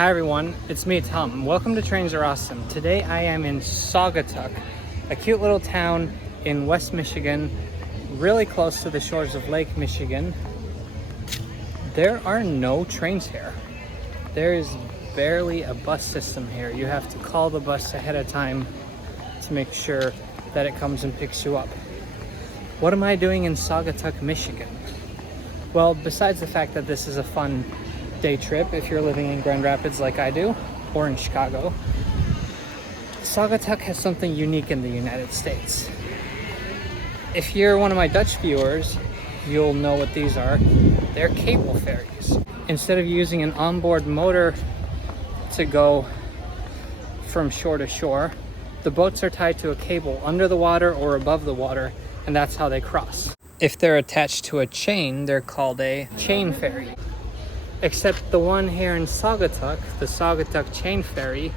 Hi everyone, it's me Tom. Welcome to Trains Are Awesome. Today I am in Saugatuck, a cute little town in West Michigan, really close to the shores of Lake Michigan. There are no trains here. There is barely a bus system here. You have to call the bus ahead of time to make sure that it comes and picks you up. What am I doing in Saugatuck, Michigan? Well, besides the fact that this is a fun day trip if you're living in Grand Rapids like I do, or in Chicago, Saugatuck has something unique in the United States. If you're one of my Dutch viewers, you'll know what these are. They're cable ferries. Instead of using an onboard motor to go from shore to shore, the boats are tied to a cable under the water or above the water, and that's how they cross. If they're attached to a chain, they're called a chain ferry. Except the one here in Saugatuck, the Saugatuck Chain Ferry,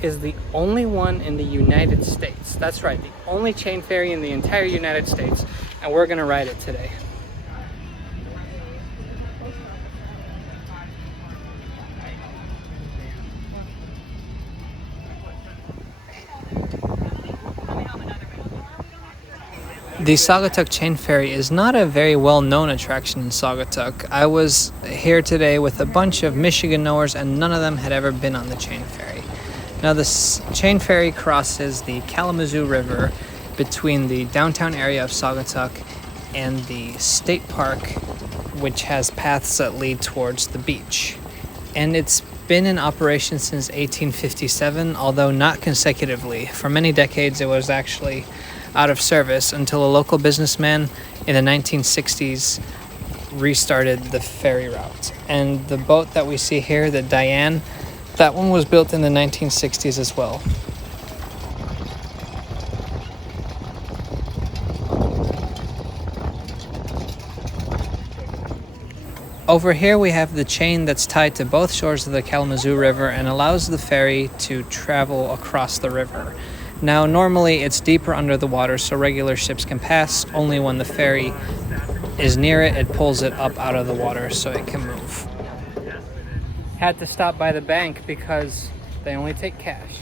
is the only one in the United States. That's right, the only chain ferry in the entire United States, and we're gonna ride it today. The Saugatuck Chain Ferry is not a very well-known attraction in Saugatuck. I was here today with a bunch of Michigan knowers and none of them had ever been on the chain ferry. Now this chain ferry crosses the Kalamazoo River between the downtown area of Saugatuck and the state park, which has paths that lead towards the beach. And it's been in operation since 1857, although not consecutively. For many decades it was actually out of service until a local businessman in the 1960s restarted the ferry route. And the boat that we see here, the Diane, that one was built in the 1960s as well. Over here we have the chain that's tied to both shores of the Kalamazoo River and allows the ferry to travel across the river. Now, normally it's deeper under the water, so regular ships can pass. Only when the ferry is near it, it pulls it up out of the water so it can move. Had to stop by the bank because they only take cash.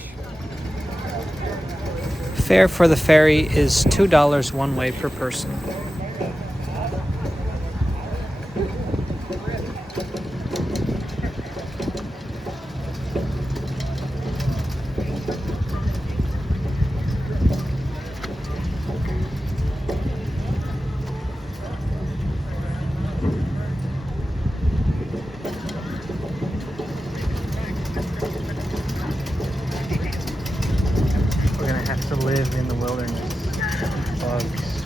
Fare for the ferry is $2 one way per person. We're gonna have to live in the wilderness. Bugs.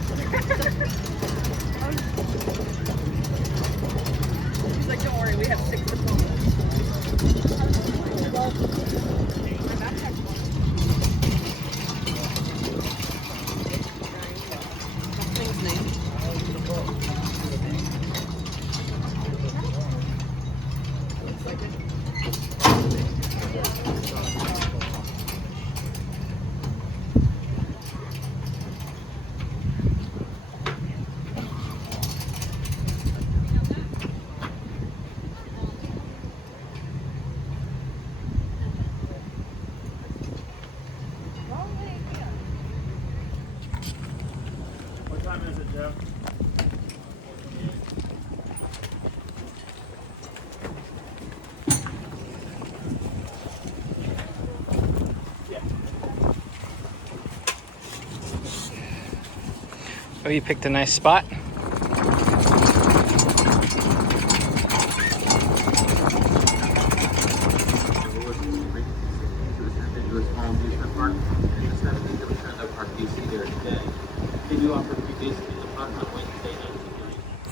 He's like, don't worry, we have 6 diplomas. What time is it, Jeff? Oh, you picked a nice spot.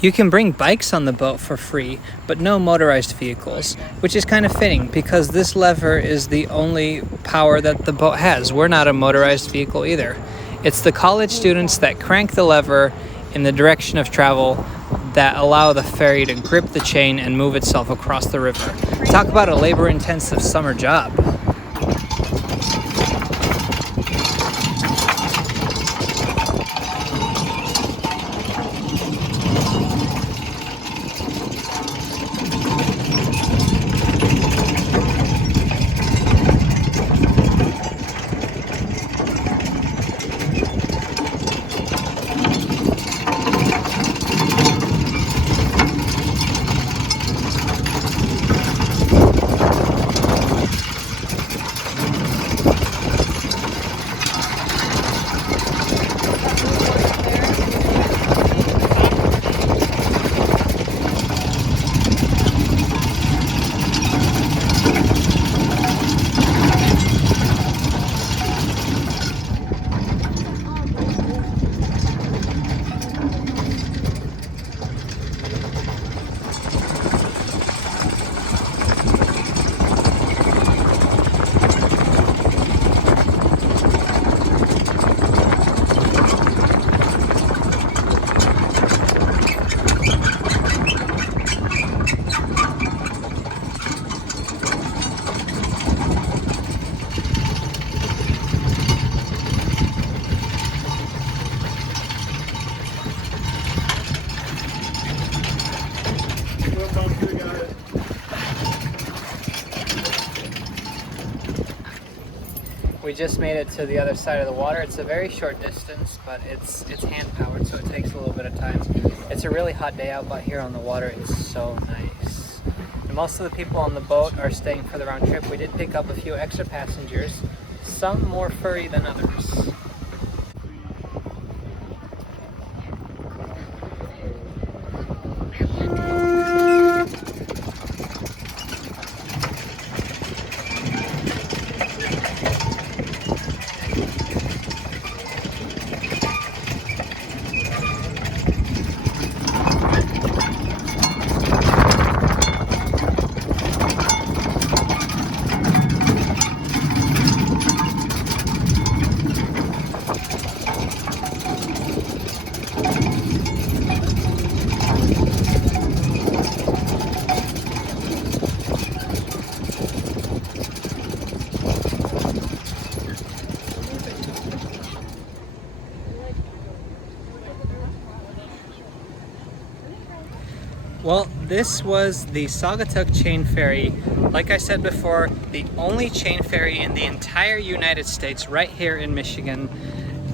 You can bring bikes on the boat for free, but no motorized vehicles, which is kind of fitting because this lever is the only power that the boat has. We're not a motorized vehicle either. It's the college students that crank the lever in the direction of travel that allow the ferry to grip the chain and move itself across the river. Talk about a labor-intensive summer job. We just made it to the other side of the water. It's a very short distance, but it's hand powered, so it takes a little bit of time. It's a really hot day out, but here on the water it's so nice. And most of the people on the boat are staying for the round trip. We did pick up a few extra passengers, some more furry than others. Well, this was the Saugatuck chain ferry. Like I said before, the only chain ferry in the entire United States, right here in Michigan.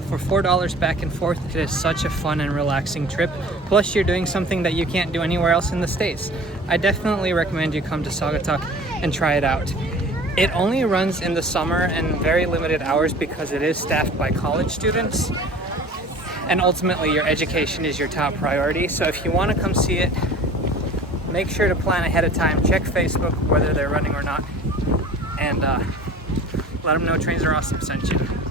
For $4 back and forth, it is such a fun and relaxing trip. Plus, you're doing something that you can't do anywhere else in the States. I definitely recommend you come to Saugatuck and try it out. It only runs in the summer and very limited hours because it is staffed by college students. And ultimately, your education is your top priority. So if you want to come see it, make sure to plan ahead of time. Check Facebook whether they're running or not, and let them know Trains Are Awesome sent you.